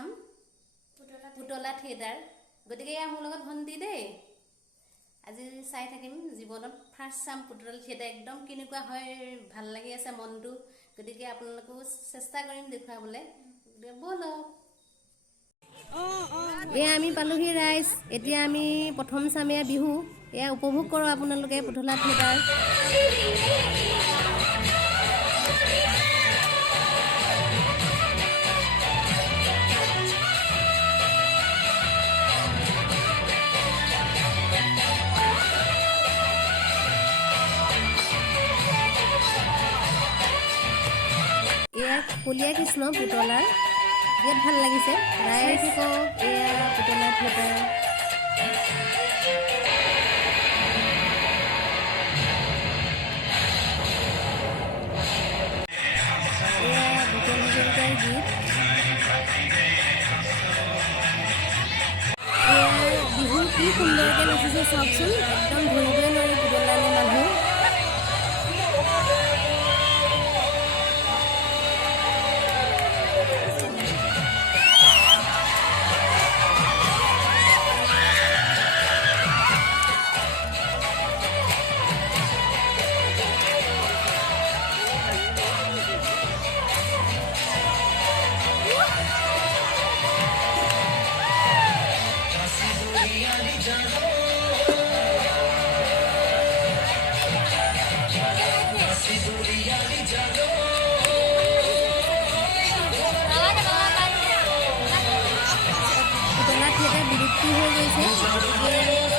চাম পুতলা থিয়েটাৰ গতিকে এয়া মোৰ লগত ভণ্টি দেই আজি চাই থাকিম জীৱনত ফাৰ্ষ্ট চাম পুতলা থিয়েটাৰ একদম কেনেকুৱা হয় ভাল লাগি আছে মনটো গতিকে আপোনালোকো চেষ্টা কৰিম দেখুৱাবলৈ বলক এয়া আমি পালোহি ৰাইজ এতিয়া আমি প্ৰথম চাম এয়া বিহু এয়া উপভোগ কৰোঁ আপোনালোকে পুতলা থিয়েটাৰ এয়া কলীয়া কৃষ্ণ পুতলাৰ বিৰাট ভাল লাগিছে ৰাইজ এয়া পুতলা থিয়েটাৰ এয়া ভূপেন হাজৰিকাৰ গীত এয়া বিহু কি সুন্দৰকৈ নাচিছে চাওকচোন একদম ধৰিবই নোৱাৰি পুতলালে মানুহ পুতলা থিয়েটাৰ বিলুপ্তি হৈ গৈছে